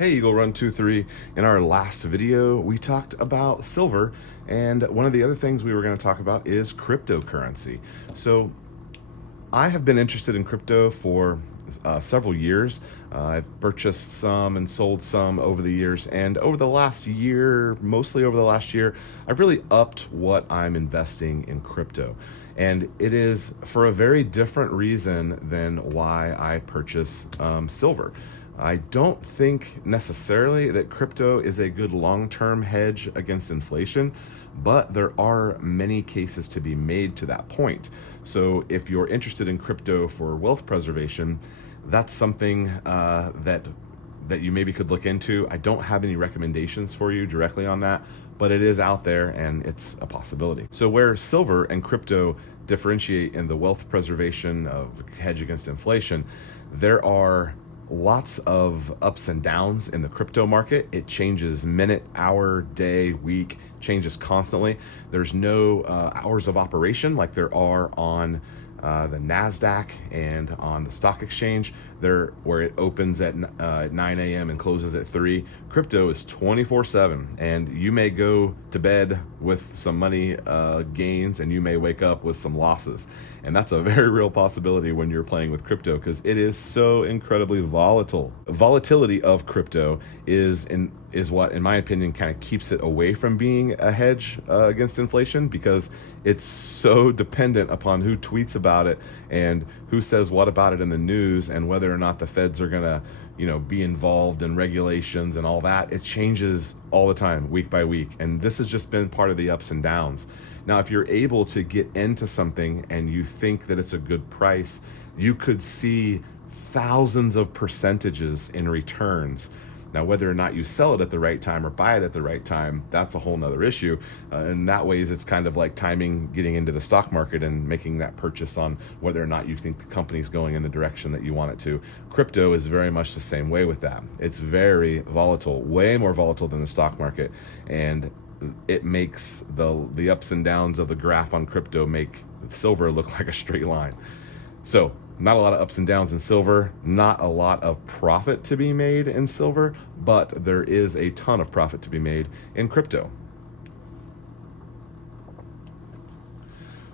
Hey, Eagle Run 23. In our last video, we talked about silver, and one of the other things we were going to talk about is cryptocurrency. So I have been interested in crypto for several years. I've purchased some and sold some over the years, and over the last year, mostly over the last year, I've really upped what I'm investing in crypto. And it is for a very different reason than why I purchase silver. I don't think necessarily that crypto is a good long-term hedge against inflation, but there are many cases to be made to that point. So if you're interested in crypto for wealth preservation, that's something that you maybe could look into. I don't have any recommendations for you directly on that, but it is out there and it's a possibility. So where silver and crypto differentiate in the wealth preservation of hedge against inflation, there are lots of ups and downs in the crypto market. It changes minute, hour, day, week, changes constantly. There's no hours of operation like there are on the NASDAQ and on the stock exchange, where it opens at 9 a.m. and closes at 3. Crypto is 24/7, and you may go to bed with some money gains, and you may wake up with some losses. And that's a very real possibility when you're playing with crypto, because it is so incredibly volatile. Volatility of crypto is what, in my opinion, kind of keeps it away from being a hedge against inflation, because it's so dependent upon who tweets about it and who says what about it in the news, and whether or not the feds are gonna, be involved in regulations and all that. It changes all the time, week by week, and this has just been part of the ups and downs. Now, if you're able to get into something and you think that it's a good price, you could see thousands of percentages in returns. Now, whether or not you sell it at the right time or buy it at the right time, that's a whole nother issue. In that ways, it's kind of like timing getting into the stock market and making that purchase on whether or not you think the company's going in the direction that you want it to. Crypto is very much the same way with that. It's very volatile, way more volatile than the stock market. And it makes the ups and downs of the graph on crypto make silver look like a straight line. So not a lot of ups and downs in silver, not a lot of profit to be made in silver, but there is a ton of profit to be made in crypto.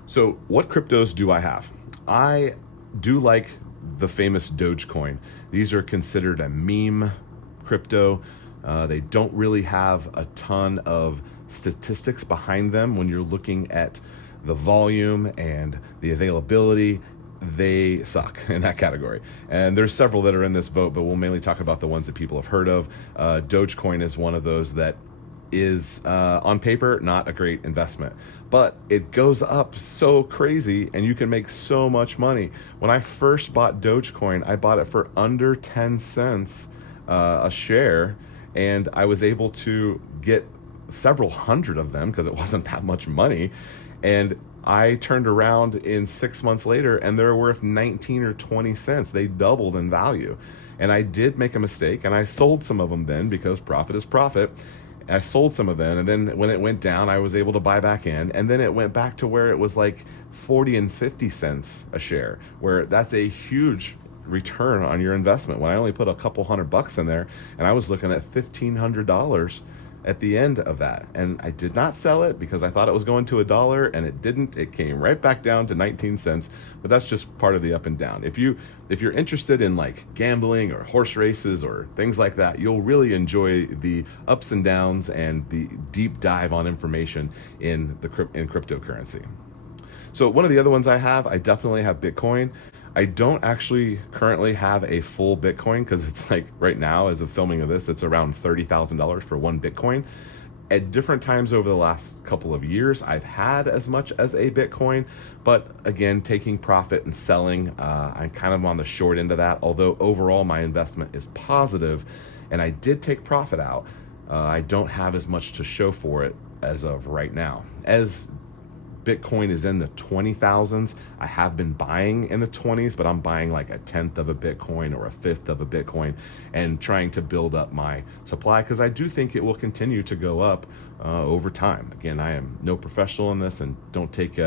So what cryptos do I have? I do like the famous Dogecoin. These are considered a meme crypto. They don't really have a ton of statistics behind them when you're looking at the volume and the availability. They suck in that category. And there's several that are in this boat, but we'll mainly talk about the ones that people have heard of. Dogecoin is one of those that is on paper not a great investment, but it goes up so crazy and you can make so much money. When I first bought Dogecoin, I bought it for under 10 cents a share, and I was able to get several hundred of them because it wasn't that much money. And I turned around in 6 months later and they're worth 19 or 20 cents. They doubled in value. And I did make a mistake, and I sold some of them then, because profit is profit. I sold some of them, and then when it went down, I was able to buy back in, and then it went back to where it was like 40 and 50 cents a share, where that's a huge return on your investment. When I only put a couple $100 in there, and I was looking at $1,500 at the end of that. And I did not sell it because I thought it was going to $1, and it didn't. It came right back down to 19 cents, but that's just part of the up and down. If you're interested in like gambling or horse races or things like that, you'll really enjoy the ups and downs and the deep dive on information in cryptocurrency. So one of the other ones I definitely have Bitcoin. I don't actually currently have a full Bitcoin, because it's like right now, as of filming of this, it's around $30,000 for one Bitcoin. At different times over the last couple of years, I've had as much as a Bitcoin, but again, taking profit and selling, I'm kind of on the short end of that, although overall my investment is positive and I did take profit out. I don't have as much to show for it as of right now. As Bitcoin is in the 20,000s. I have been buying in the 20s, but I'm buying like a tenth of a Bitcoin or a fifth of a Bitcoin and trying to build up my supply, because I do think it will continue to go up over time. Again, I am no professional in this, and don't take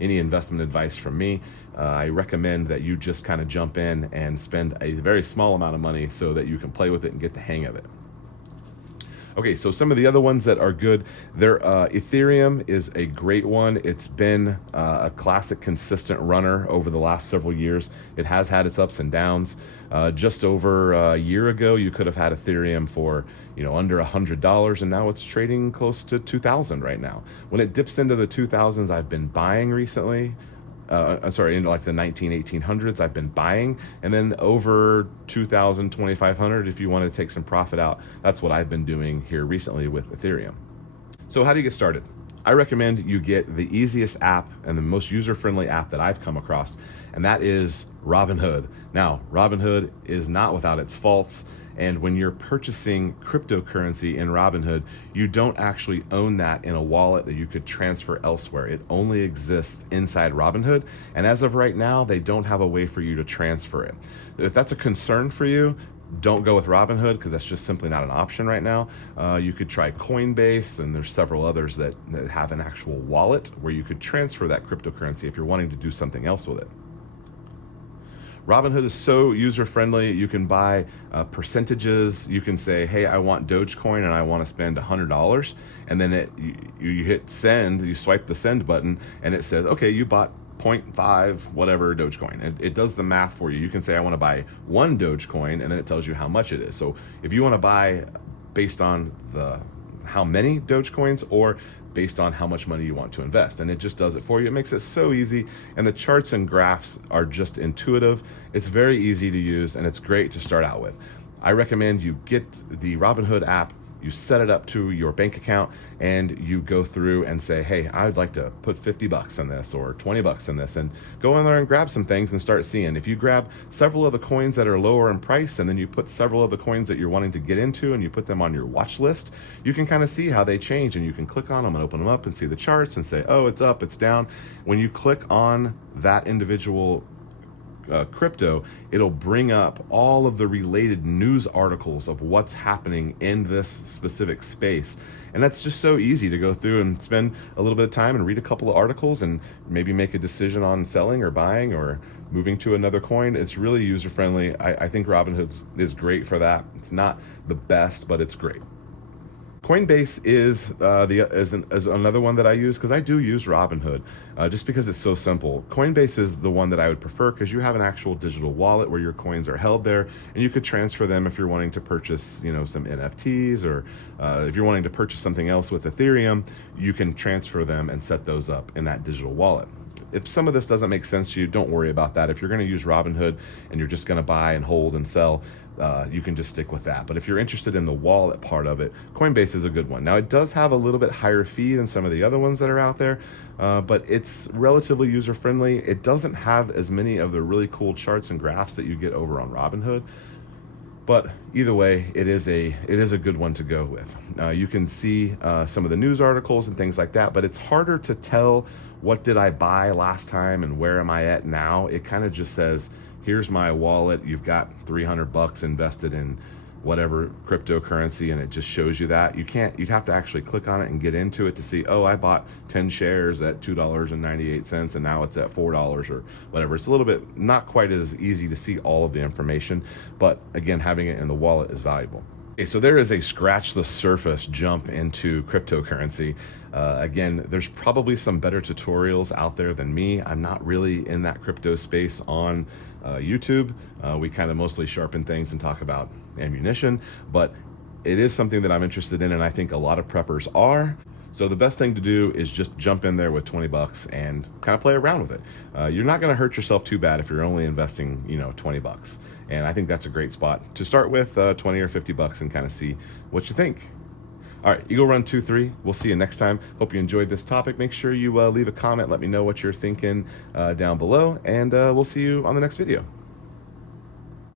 any investment advice from me. I recommend that you just kind of jump in and spend a very small amount of money so that you can play with it and get the hang of it. Okay, so some of the other ones that are good, Ethereum is a great one. It's been a classic, consistent runner over the last several years. It has had its ups and downs. Just over a year ago, you could have had Ethereum for under $100, and now it's trading close to 2,000 right now. When it dips into the 2,000s, I've been buying recently. In like the 1800s, I've been buying, and then over 2,000, 2,500, if you want to take some profit out, that's what I've been doing here recently with Ethereum. So how do you get started? I recommend you get the easiest app and the most user-friendly app that I've come across, and that is Robinhood. Now, Robinhood is not without its faults. And when you're purchasing cryptocurrency in Robinhood, you don't actually own that in a wallet that you could transfer elsewhere. It only exists inside Robinhood. And as of right now, they don't have a way for you to transfer it. If that's a concern for you, don't go with Robinhood, because that's just simply not an option right now. You could try Coinbase, and there's several others that have an actual wallet where you could transfer that cryptocurrency if you're wanting to do something else with it. Robinhood is so user-friendly. You can buy percentages. You can say, hey, I want Dogecoin and I want to spend $100. And then you hit send, you swipe the send button, and it says, okay, you bought 0.5 whatever Dogecoin. It does the math for you. You can say, I want to buy 1 Dogecoin, and then it tells you how much it is. So if you want to buy based on how many Dogecoins, or based on how much money you want to invest, and it just does it for you. It makes it so easy, and the charts and graphs are just intuitive. It's very easy to use, and it's great to start out with. I recommend you get the Robinhood app, you set it up to your bank account, and you go through and say, hey, I'd like to put 50 bucks in this or 20 bucks in this, and go in there and grab some things and start seeing. If you grab several of the coins that are lower in price, and then you put several of the coins that you're wanting to get into and you put them on your watch list, you can kind of see how they change, and you can click on them and open them up and see the charts and say, oh, it's up, it's down. When you click on that individual crypto, it'll bring up all of the related news articles of what's happening in this specific space. And that's just so easy to go through and spend a little bit of time and read a couple of articles and maybe make a decision on selling or buying or moving to another coin. It's really user friendly. I think Robinhood is great for that. It's not the best, but it's great. Coinbase is another one that I use, because I do use Robinhood just because it's so simple. Coinbase is the one that I would prefer, because you have an actual digital wallet where your coins are held there, and you could transfer them if you're wanting to purchase, some NFTs, or if you're wanting to purchase something else with Ethereum, you can transfer them and set those up in that digital wallet. If some of this doesn't make sense to you, don't worry about that. If you're going to use Robinhood and you're just going to buy and hold and sell, you can just stick with that. But if you're interested in the wallet part of it, Coinbase is a good one. Now, it does have a little bit higher fee than some of the other ones that are out there, but it's relatively user-friendly. It doesn't have as many of the really cool charts and graphs that you get over on Robinhood. But either way, it is a good one to go with. You can see some of the news articles and things like that, but it's harder to tell what did I buy last time and where am I at now. It kind of just says, here's my wallet. You've got 300 bucks invested in whatever cryptocurrency, and it just shows you that. You'd have to actually click on it and get into it to see, oh, I bought 10 shares at $2.98 and now it's at $4 or whatever. It's a little bit not quite as easy to see all of the information, but again, having it in the wallet is valuable. Okay, so there is a scratch the surface jump into cryptocurrency. Again, there's probably some better tutorials out there than me. I'm not really in that crypto space on YouTube. We kind of mostly sharpen things and talk about ammunition, but it is something that I'm interested in, and I think a lot of preppers are. So the best thing to do is just jump in there with 20 bucks and kind of play around with it. You're not going to hurt yourself too bad if you're only investing, 20 bucks. And I think that's a great spot to start with, 20 or 50 bucks, and kind of see what you think. All right, Eagle Run 23. We'll see you next time. Hope you enjoyed this topic. Make sure you leave a comment. Let me know what you're thinking down below, and we'll see you on the next video.